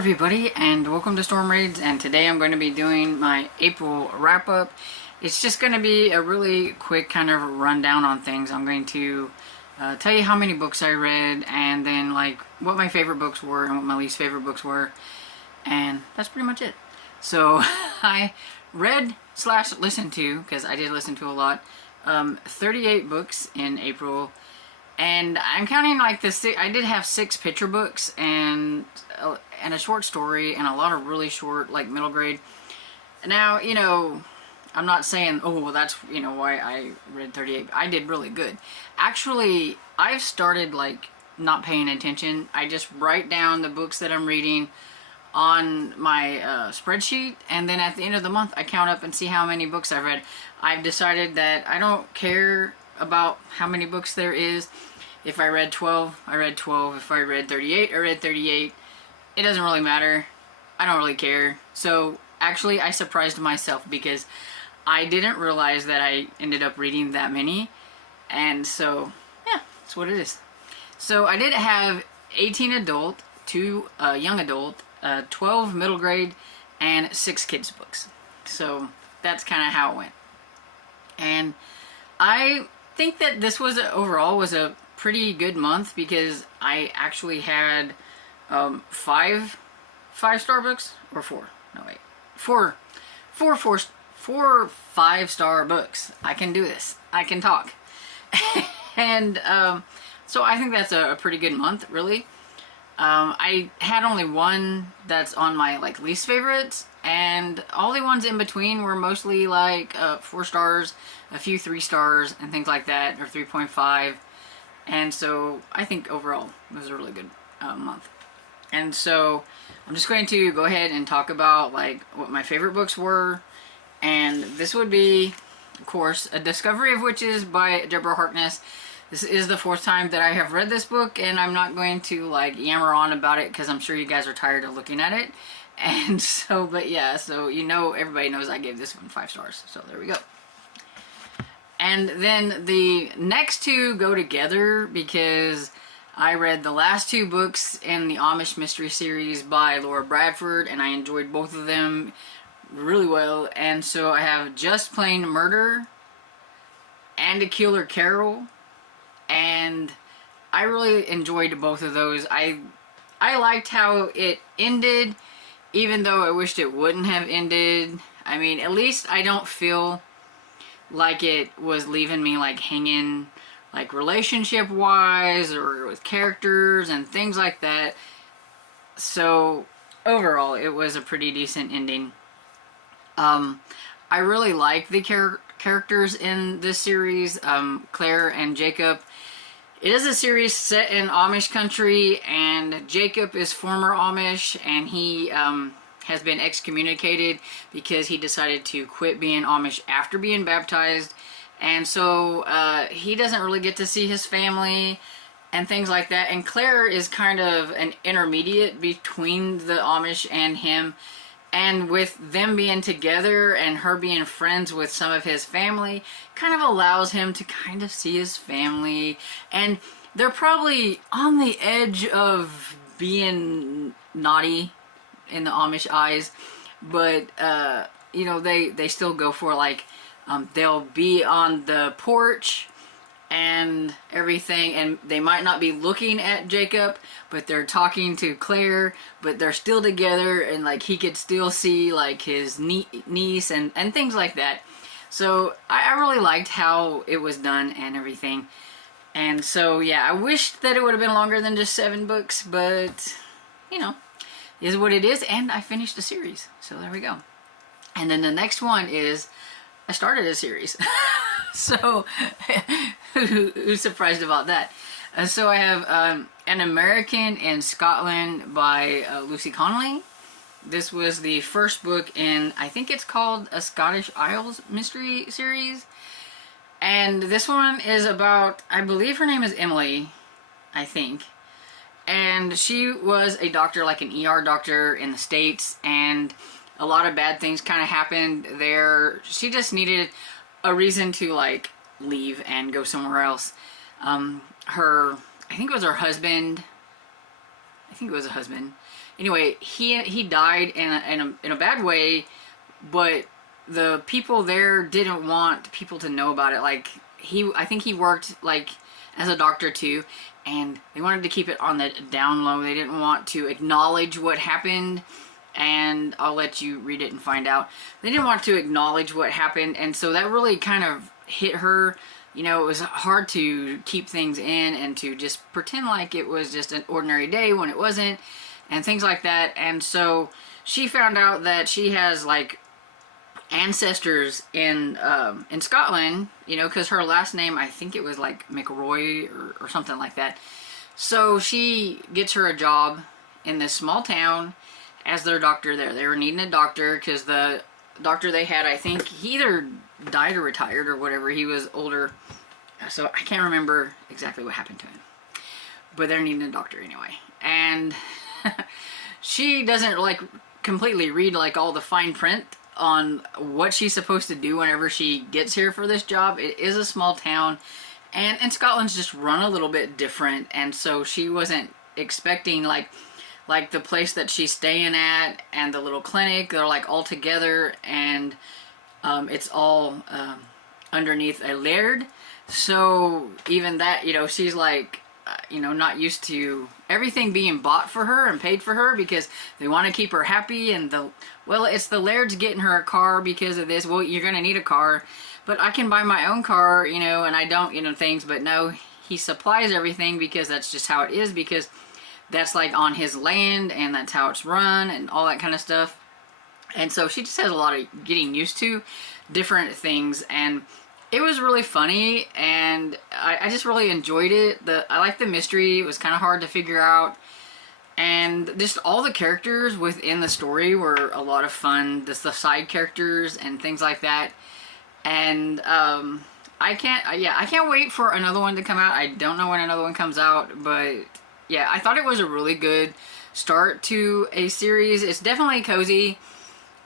everybody, and welcome to Storm Raids, and today I'm going to be doing my April wrap-up. It's just going to be a really quick kind of rundown on things. I'm going to tell you how many books I read, and then like what my favorite books were and what my least favorite books were, and that's pretty much it. So I read slash listened to, because I did listen to a lot, 38 books in April. And I'm counting like I did have 6 picture books and a short story and a lot of really short, like middle grade. Now, you know, I'm not saying, oh, well, that's, you know, why I read 38. I did really good. Actually, I've started like not paying attention. I just write down the books that I'm reading on my spreadsheet, and then at the end of the month, I count up and see how many books I've read. I've decided that I don't care about how many books there is. If I read 12, I read 12. If I read 38, I read 38. It doesn't really matter. I don't really care. So actually I surprised myself because I didn't realize that I ended up reading that many. And so, yeah, that's what it is. So I did have 18 adult, 2 young adult, 12 middle grade, and 6 kids books. So that's kind of how it went. And I think that this was overall was a pretty good month because I actually had 5 5-star books, or 4. No wait, 4 5-star books. I can do this. I can talk. And so I think that's a pretty good month, really. I had only 1 that's on my like least favorites, and all the ones in between were mostly like 4 stars, a few 3 stars, and things like that, or 3.5. And so I think overall it was a really good month. And so I'm just going to go ahead and talk about like what my favorite books were. And this would be, of course, A Discovery of Witches by Deborah Harkness. This is the 4th time that I have read this book, and I'm not going to like yammer on about it because I'm sure you guys are tired of looking at it. And so, but yeah, so you know, everybody knows I gave this one 5 stars. So there we go. And then the next 2 go together because I read the last 2 books in the Amish Mystery Series by Laura Bradford, and I enjoyed both of them really well. And so I have Just Plain Murder and A Killer Carol, and I really enjoyed both of those. I liked how it ended, even though I wished it wouldn't have ended. I mean, at least I don't feel like it was leaving me like hanging, like relationship wise or with characters and things like that. So overall it was a pretty decent ending. I really like the characters in this series, Claire and Jacob. It is a series set in Amish country, and Jacob is former Amish, and he has been excommunicated because he decided to quit being Amish after being baptized. And so he doesn't really get to see his family and things like that. And Claire is kind of an intermediate between the Amish and him. And with them being together and her being friends with some of his family, kind of allows him to kind of see his family. And they're probably on the edge of being naughty in the Amish eyes, but you know, they still go for like they'll be on the porch and everything, and they might not be looking at Jacob, but they're talking to Claire, but they're still together, and like he could still see like his niece and things like that. So I really liked how it was done and everything. And so yeah, I wished that it would have been longer than just 7 books, but you know, is what it is. And I finished the series, so there we go. And then the next one is I started a series. So who's surprised about that? So I have An American in Scotland by Lucy Connolly. This was the first book in, I think it's called A Scottish Isles Mystery Series. And this one is about, I believe her name is Emily, I think. And she was a doctor, like an ER doctor in the States, and a lot of bad things kind of happened there. She just needed a reason to like leave and go somewhere else. I think it was her husband. Anyway, he died in a bad way, but the people there didn't want people to know about it. Like, I think he worked like as a doctor too, and they wanted to keep it on the down low. They didn't want to acknowledge what happened, and I'll let you read it and find out. They didn't want to acknowledge what happened, and so that really kind of hit her. You know, it was hard to keep things in and to just pretend like it was just an ordinary day when it wasn't, and things like that. And so she found out that she has like ancestors in Scotland, you know, because her last name, I think it was like McRoy or something like that. So she gets her a job in this small town as their doctor there. They were needing a doctor because the doctor they had, I think he either died or retired or whatever. He was older, so I can't remember exactly what happened to him, but they're needing a doctor anyway. And she doesn't like completely read like all the fine print on what she's supposed to do whenever she gets here for this job. It is a small town, and Scotland's just run a little bit different, and so she wasn't expecting like the place that she's staying at and the little clinic, they're like all together, and it's all underneath a laird. So even that, you know, she's like, you know, not used to everything being bought for her and paid for her because they want to keep her happy. And well, it's the laird's getting her a car because of this. Well, you're going to need a car, but I can buy my own car, you know, and I don't, you know, things. But no, he supplies everything because that's just how it is, because that's like on his land and that's how it's run and all that kind of stuff. And so she just has a lot of getting used to different things, and it was really funny, and I just really enjoyed it. I liked the mystery. It was kind of hard to figure out, and just all the characters within the story were a lot of fun. Just the side characters and things like that. And I can't wait for another one to come out. I don't know when another one comes out, but yeah, I thought it was a really good start to a series. It's definitely cozy.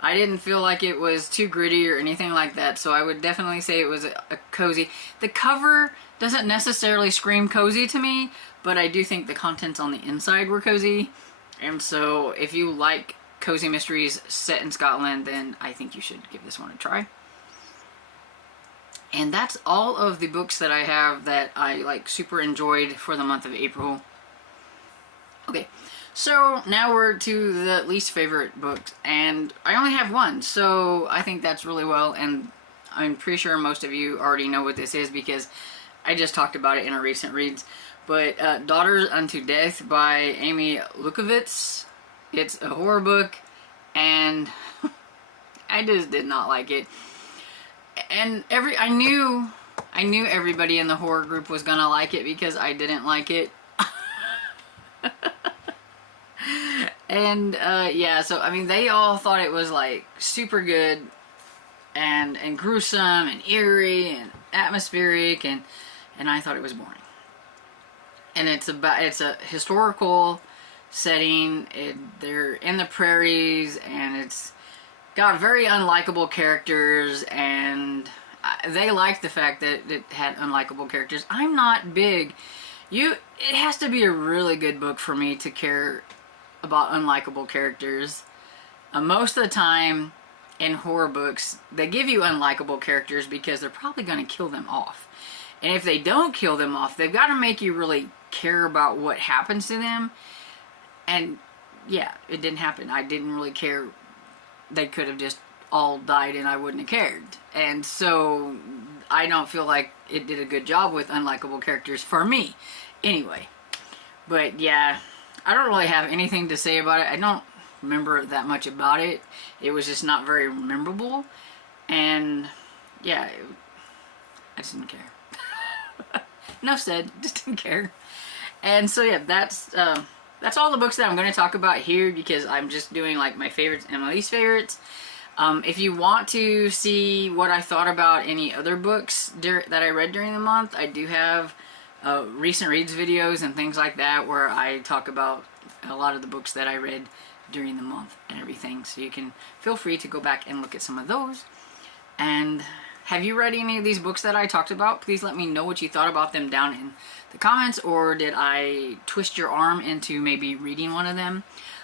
I didn't feel like it was too gritty or anything like that, so I would definitely say it was a cozy. The cover doesn't necessarily scream cozy to me, but I do think the contents on the inside were cozy. And so if you like cozy mysteries set in Scotland, then I think you should give this one a try. And that's all of the books that I have that I like super enjoyed for the month of April. Okay. So now we're to the least favorite books, and I only have one, so I think that's really well, and I'm pretty sure most of you already know what this is because I just talked about it in a recent reads. But Daughters Unto Death by Amy Lukovitz. It's a horror book, and I just did not like it. And I knew everybody in the horror group was gonna like it because I didn't like it. And yeah, so I mean, they all thought it was like super good and gruesome and eerie and atmospheric, and I thought it was boring. And it's a historical setting. They're in the prairies, and it's got very unlikable characters, and they liked the fact that it had unlikable characters. I'm not big. It has to be a really good book for me to care about unlikable characters. Most of the time in horror books, they give you unlikable characters because they're probably going to kill them off. And if they don't kill them off, they've got to make you really care about what happens to them. And yeah, it didn't happen. I didn't really care. They could have just all died and I wouldn't have cared. And so I don't feel like it did a good job with unlikable characters for me. Anyway, but yeah, I don't really have anything to say about it. I don't remember that much about it. It was just not very memorable. And yeah, I just didn't care. Enough said, just didn't care. And so yeah, that's all the books that I'm going to talk about here because I'm just doing like my favorites and my least favorites. If you want to see what I thought about any other books that I read during the month, I do have recent reads videos and things like that where I talk about a lot of the books that I read during the month and everything, so you can feel free to go back and look at some of those. And Have you read any of these books that I talked about? Please let me know what you thought about them down in the comments, or did I twist your arm into maybe reading one of them?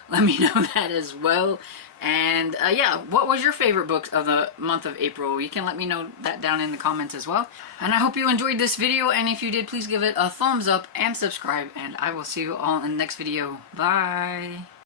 Let me know that as well. And yeah, what was your favorite book of the month of April? You can let me know that down in the comments as well. And I hope you enjoyed this video, and if you did, please give it a thumbs up and subscribe, and I will see you all in the next video. Bye!